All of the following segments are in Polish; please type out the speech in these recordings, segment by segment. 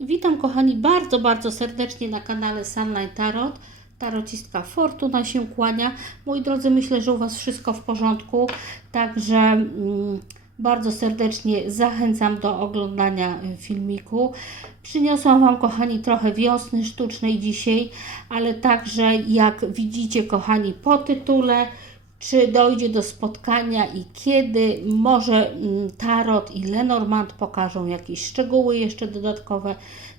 Witam kochani bardzo, bardzo serdecznie na kanale Sunlight Tarot. Tarocistka Fortuna się kłania. Moi drodzy, myślę, że u Was wszystko w porządku, także mm, bardzo serdecznie zachęcam do oglądania y, filmiku. Przyniosłam Wam, kochani, trochę wiosny sztucznej dzisiaj, ale także jak widzicie, kochani, po tytule, czy dojdzie do spotkania i kiedy. Może mm, Tarot i Lenormand pokażą jakieś szczegóły jeszcze dodatkowe.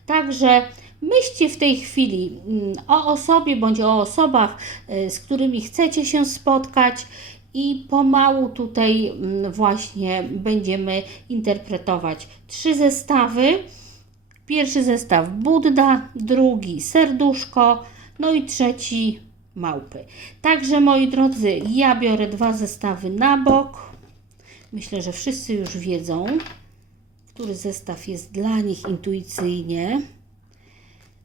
Także myślcie w tej chwili mm, o osobie bądź o osobach, y, z którymi chcecie się spotkać. I pomału tutaj mm, właśnie będziemy interpretować trzy zestawy. Pierwszy zestaw Budda, drugi serduszko, no i trzeci małpy. Także moi drodzy, ja biorę dwa zestawy na bok. Myślę, że wszyscy już wiedzą, który zestaw jest dla nich intuicyjnie.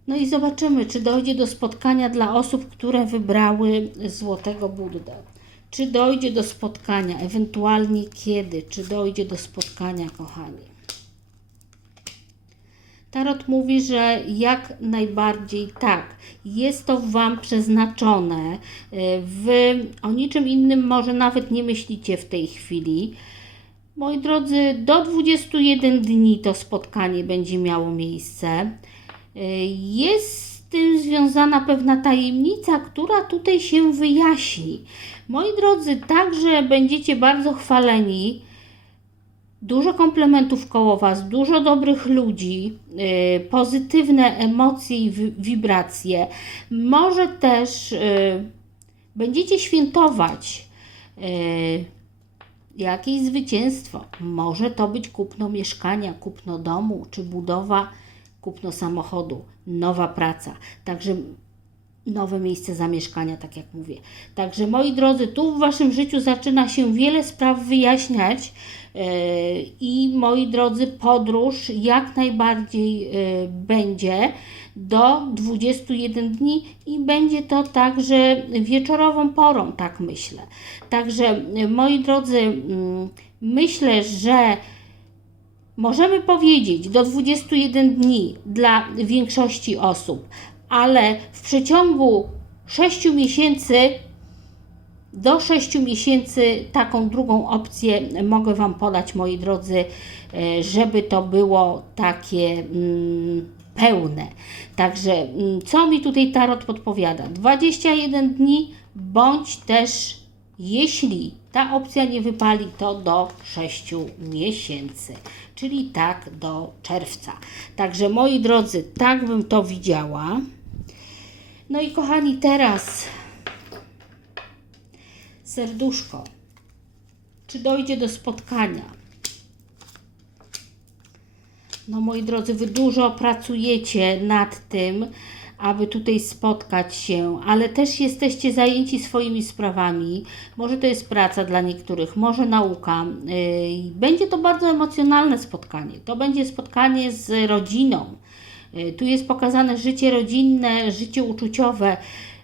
No i zobaczymy, czy dojdzie do spotkania dla osób, które wybrały Złotego Buddę. Czy dojdzie do spotkania, ewentualnie kiedy, czy dojdzie do spotkania, kochani. Tarot mówi, że jak najbardziej tak. Jest to Wam przeznaczone. Wy o niczym innym może nawet nie myślicie w tej chwili. Moi drodzy, do 21 dni to spotkanie będzie miało miejsce. Jest z tym związana pewna tajemnica, która tutaj się wyjaśni. Moi drodzy, także będziecie bardzo chwaleni dużo komplementów koło Was, dużo dobrych ludzi, yy, pozytywne emocje i wi- wibracje. Może też yy, będziecie świętować yy, jakieś zwycięstwo. Może to być kupno mieszkania, kupno domu, czy budowa, kupno samochodu, nowa praca. Także nowe miejsce zamieszkania, tak jak mówię. Także moi drodzy, tu w Waszym życiu zaczyna się wiele spraw wyjaśniać yy, i moi drodzy, podróż jak najbardziej yy, będzie do 21 dni i będzie to także wieczorową porą, tak myślę. Także yy, moi drodzy, mm, myślę, że możemy powiedzieć do 21 dni dla większości osób, ale w przeciągu 6 miesięcy do 6 miesięcy taką drugą opcję mogę Wam podać, moi drodzy, e, żeby to było takie mm, pełne. Także mm, co mi tutaj Tarot podpowiada? 21 dni, bądź też jeśli ta opcja nie wypali, to do 6 miesięcy, czyli tak do czerwca. Także moi drodzy, tak bym to widziała. No i kochani, teraz serduszko. Czy dojdzie do spotkania? No moi drodzy, Wy dużo pracujecie nad tym, aby tutaj spotkać się, ale też jesteście zajęci swoimi sprawami. Może to jest praca dla niektórych, może nauka. Yy, Będzie to bardzo emocjonalne spotkanie. To będzie spotkanie z rodziną. Yy, Tu jest pokazane życie rodzinne, życie uczuciowe.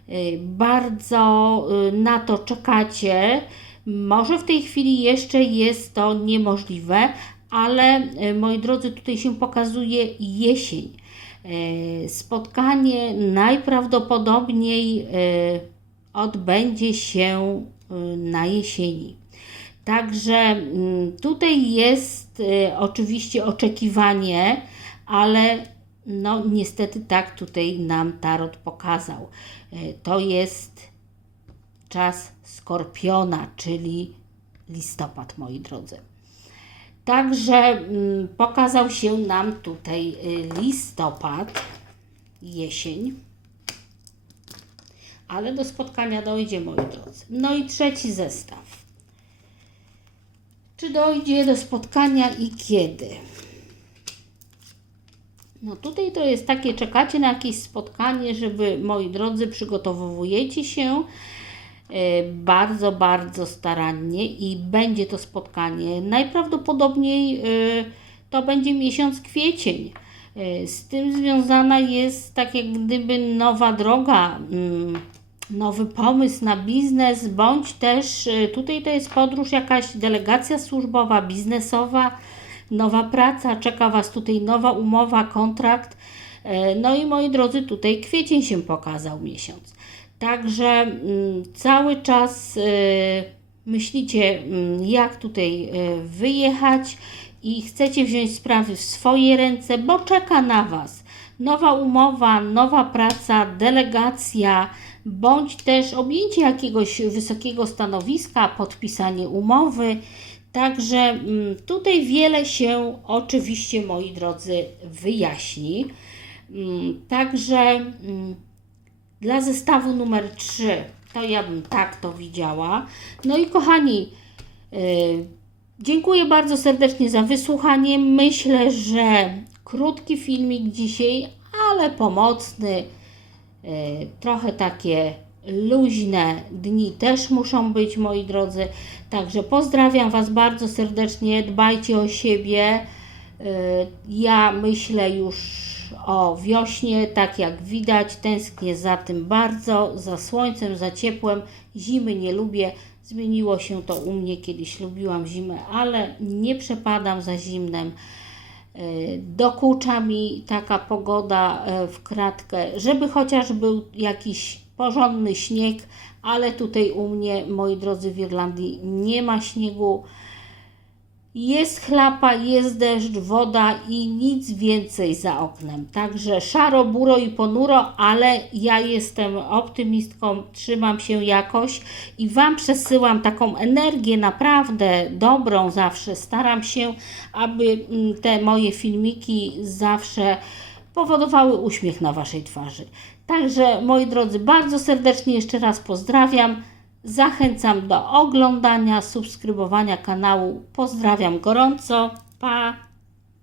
Yy, Bardzo na to czekacie. Może w tej chwili jeszcze jest to niemożliwe, ale moi drodzy, tutaj się pokazuje jesień. E, Spotkanie najprawdopodobniej e, odbędzie się e, na jesieni. Także mm, tutaj jest oczywiście oczekiwanie, ale no niestety tak tutaj nam Tarot pokazał. To jest czas Skorpiona, czyli listopad, moi drodzy. Także mm, pokazał się nam tutaj y, listopad, jesień. Ale do spotkania dojdzie, moi drodzy. No i trzeci zestaw. Czy dojdzie do spotkania i kiedy? No tutaj to jest takie, czekacie na jakieś spotkanie, żeby, moi drodzy, przygotowujecie się bardzo, bardzo starannie i będzie to spotkanie. Najprawdopodobniej e, to będzie miesiąc kwiecień. E, Z tym związana jest tak jak gdyby nowa droga, mm, nowy pomysł na biznes, bądź też tutaj to jest podróż, jakaś delegacja służbowa, biznesowa. nowa praca, czeka Was tutaj nowa umowa, kontrakt. No i moi drodzy, tutaj kwiecień się pokazał miesiąc. Także mm, cały czas e, myślicie, mm, jak tutaj e, wyjechać i chcecie wziąć sprawy w swoje ręce, bo czeka na Was nowa umowa, nowa praca, delegacja, bądź też objęcie jakiegoś wysokiego stanowiska, podpisanie umowy. Także mm, tutaj wiele się oczywiście, moi drodzy, wyjaśni. Także dla zestawu numer 3 to ja bym tak to widziała. No i kochani, yy, dziękuję bardzo serdecznie za wysłuchanie. Myślę, że krótki filmik dzisiaj, ale pomocny. Yy, trochę takie luźne dni też muszą być, moi drodzy. Także pozdrawiam Was bardzo serdecznie. Dbajcie o siebie. Yy, Ja myślę już o wiośnie, tak jak widać, tęsknię za tym bardzo, za słońcem, za ciepłem. Zimy nie lubię. Zmieniło się to u mnie, kiedyś lubiłam zimę, ale nie przepadam za zimnem. Yy, Dokucza mi taka pogoda yy, w kratkę, żeby chociaż był jakiś porządny śnieg, ale tutaj u mnie, moi drodzy, w Irlandii nie ma śniegu. Jest chlapa, jest deszcz, woda i nic więcej za oknem. Także szaro, buro i ponuro, ale ja jestem optymistką, trzymam się jakoś i Wam przesyłam taką energię naprawdę dobrą zawsze. Staram się, aby mm, te moje filmiki zawsze powodowały uśmiech na Waszej twarzy. Także moi drodzy, bardzo serdecznie jeszcze raz pozdrawiam. Zachęcam do oglądania, subskrybowania kanału. Pozdrawiam gorąco. Pa!